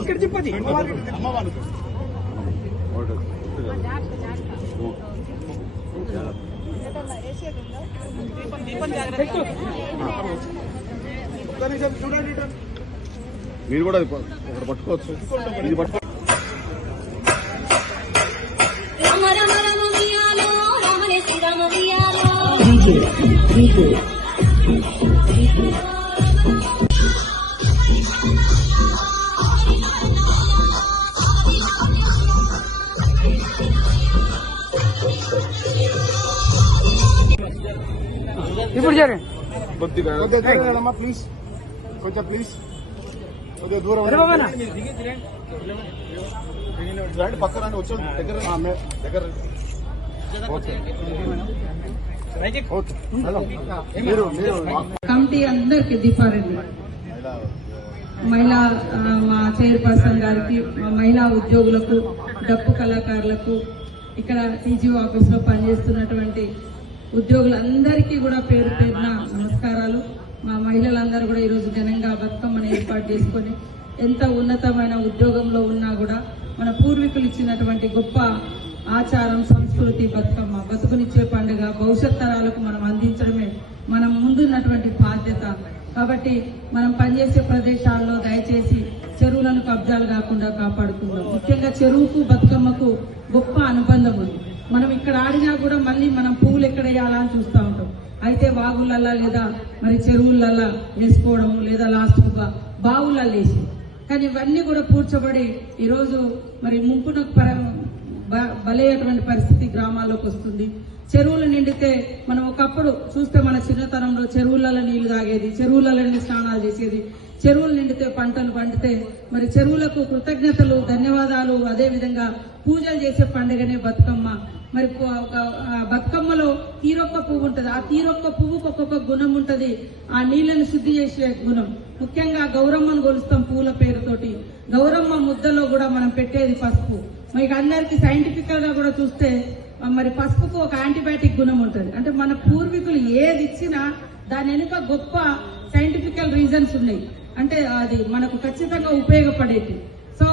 ఇక్కడ చెప్పది మీరు కూడా ఒకటి పట్టుకోవచ్చు. ఇది పట్టుకో. ఇప్పుడు సరే కొద్దిగా ప్లీజ్, కొంచెం ప్లీజ్, కొద్దిగా దూరం రండి, పక్క రండి, వచ్చాడు దగ్గర దగ్గర. కమిటీ అందరికి దీపారెడ్డి, మహిళా మా చైర్పర్సన్ గారికి, మా మహిళా ఉద్యోగులకు, డప్పు కళాకారులకు, ఇక్కడ టీజీ ఆఫీస్ లో పనిచేస్తున్నటువంటి ఉద్యోగులందరికీ కూడా పేరు పేరున నమస్కారాలు. మా మహిళలందరూ కూడా ఈరోజు ఘనంగా బతుకమ్మను ఏర్పాటు చేసుకొని ఎంత ఉన్నతమైన ఉద్యోగంలో ఉన్నా కూడా మన పూర్వీకులు ఇచ్చినటువంటి గొప్ప ఆచారం, సంస్కృతి బతుకమ్మ, బతుకునిచ్చే పండుగ భవిష్యత్ తరాలకు మనం అందించడమే మనం ముందున్నటువంటి బాధ్యత. కాబట్టి మనం పనిచేసే ప్రదేశాల్లో దయచేసి చెరువులను కబ్జాలు కాకుండా కాపాడుకుందాం. ముఖ్యంగా చెరువుకు బతుకమ్మకు గొప్ప అనుబంధం ఉంది. మనం ఇక్కడ ఆడినా కూడా మళ్ళీ మనం పువ్వులు ఎక్కడ వేయాలా అని చూస్తూ ఉంటాం. అయితే వాగులల్లా లేదా మరి చెరువులల్లా వేసుకోవడం, లేదా లాస్ట్ బావులల్లో వేసి, కానీ ఇవన్నీ కూడా పూడ్చబడి ఈరోజు మరి ముంపునకు బలయ్యేటువంటి పరిస్థితి గ్రామాల్లోకి వస్తుంది. చెరువులు నిండితే మనం ఒకప్పుడు చూస్తే మన చిన్నతనంలో చెరువులలో నీళ్లు తాగేది, చెరువులలో స్నానాలు చేసేది. చెరువులు నిండితే పంటలు పండితే మరి చెరువులకు కృతజ్ఞతలు, ధన్యవాదాలు, అదేవిధంగా పూజలు చేసే పండుగనే బతుకమ్మ. మరి బతుకమ్మలో తీరొక్క పువ్వు ఉంటుంది. ఆ తీరొక్క పువ్వుకు ఒక్కొక్క గుణం ఉంటుంది. ఆ నీళ్లను శుద్ధి చేసే గుణం. ముఖ్యంగా గౌరమ్మను కొలుస్తాం పూల పేరుతోటి. గౌరమ్మ ముద్దలో కూడా మనం పెట్టేది పసుపు. మీకు అందరికి సైంటిఫికల్ గా కూడా చూస్తే మరి పసుపుకు ఒక యాంటీబయాటిక్ గుణం ఉంటుంది. అంటే మన పూర్వీకులు ఏది ఇచ్చినా దాని వెనుక గొప్ప సైంటిఫికల్ రీజన్స్ ఉన్నాయి. అంటే అది మనకు ఖచ్చితంగా ఉపయోగపడేది. సో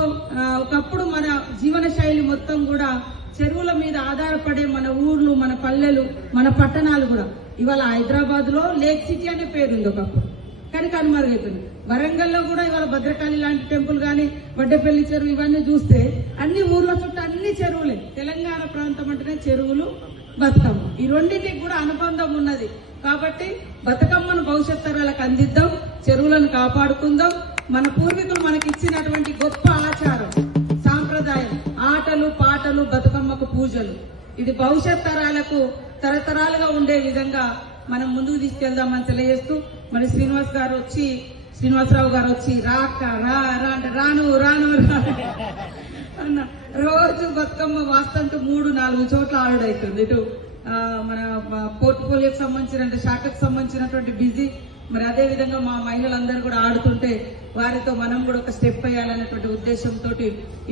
ఒకప్పుడు మన జీవన శైలి మొత్తం కూడా చెరువుల మీద ఆధారపడే మన ఊర్లు, మన పల్లెలు, మన పట్టణాలు కూడా ఇవాళ హైదరాబాద్ లో లేక్ సిటీ అనే పేరుంది ఒకప్పుడు, కానీ కనుమరుగైపోయింది. వరంగల్లో కూడా ఇవాళ భద్రకాళి లాంటి టెంపుల్ కానీ, వడ్డేపల్లి చెరువు ఇవన్నీ చూస్తే అన్ని ఊర్ల చుట్టూ అన్ని చెరువులే. తెలంగాణ ప్రాంతం అంటేనే చెరువులు, బతుకమ్మ, ఈ రెండింటికి కూడా అనుబంధం ఉన్నది. కాబట్టి బతుకమ్మను భవిష్యత్ తరాలకు అందిద్దాం, చెరువులను కాపాడుకుందాం. మన పూర్వీకులు మనకి ఇచ్చినటువంటి గొప్ప ఆచారం, సాంప్రదాయం, ఆటలు, పాటలు, బతుకమ్మకు పూజలు, ఇది భవిష్యత్ తరాలకు తరతరాలుగా ఉండే విధంగా మనం ముందుకు తీసుకెళ్దామని తెలియజేస్తూ, మరి శ్రీనివాసరావు గారు వచ్చి రా అంటే రాను అన్న రోజు బతుకమ్మ వాస్తంటూ 3-4 చోట్ల ఆడుడవుతుంది. ఇటు మన పోర్ట్ఫోలియోకి సంబంధించిన శాఖకు సంబంధించినటువంటి బిజీ, మరి అదే విధంగా మా మహిళలందరూ కూడా ఆడుతుంటే వారితో మనం కూడా ఒక స్టెప్ వేయాలనేటువంటి ఉద్దేశంతో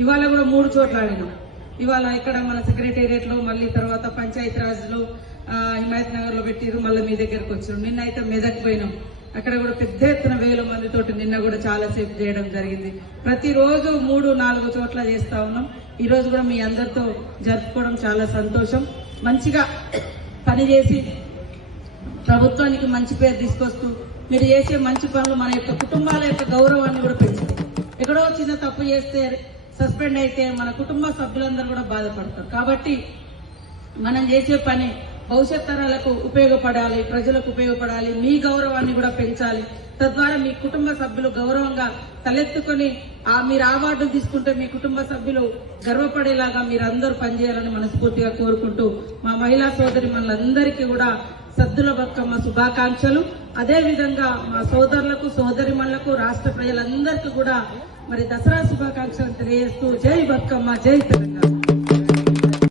ఇవాళ కూడా 3 చోట్ల ఆడినాం. ఇవాళ ఇక్కడ మన సెక్రటేరియట్ లో, మళ్ళీ తర్వాత పంచాయతీ రాజ్ లో, హిమాయత్ నగర్ లో పెట్టిరు, మళ్ళీ మీ దగ్గరకు వచ్చాం. నిన్న అయితే మెదక్ పోయినాం, అక్కడ కూడా పెద్ద ఎత్తున 1000 మందితోటి నిన్న కూడా చాలా సేపు చేయడం జరిగింది. ప్రతిరోజు 3-4 చోట్ల చేస్తా ఉన్నాం. ఈ రోజు కూడా మీ అందరితో జరుపుకోవడం చాలా సంతోషం. మంచిగా పనిచేసి ప్రభుత్వానికి మంచి పేరు తీసుకొస్తూ మీరు చేసే మంచి పనులు మన యొక్క కుటుంబాల యొక్క గౌరవాన్ని కూడా పెంచుతాయి. ఎక్కడో చిన్న తప్పు చేస్తే, సస్పెండ్ అయితే మన కుటుంబ సభ్యులందరూ కూడా బాధపడతారు. కాబట్టి మనం చేసే పని భవిష్యత్ తరాలకు ఉపయోగపడాలి, ప్రజలకు ఉపయోగపడాలి, మీ గౌరవాన్ని కూడా పెంచాలి. తద్వారా మీ కుటుంబ సభ్యులు గౌరవంగా తలెత్తుకొని మీరు అవార్డులు తీసుకుంటే మీ కుటుంబ సభ్యులు గర్వపడేలాగా మీరందరూ పనిచేయాలని మనస్ఫూర్తిగా కోరుకుంటూ, మా మహిళా సోదరి మనందరికీ కూడా సద్దుల బతుకమ్మ శుభాకాంక్షలు. అదేవిధంగా మా సోదరులకు, సోదరిమణులకు, రాష్ట్ర ప్రజలందరికీ కూడా మరి దసరా శుభాకాంక్షలు తెలియజేస్తూ జై బతుకమ్మ, జై తెలంగాణ.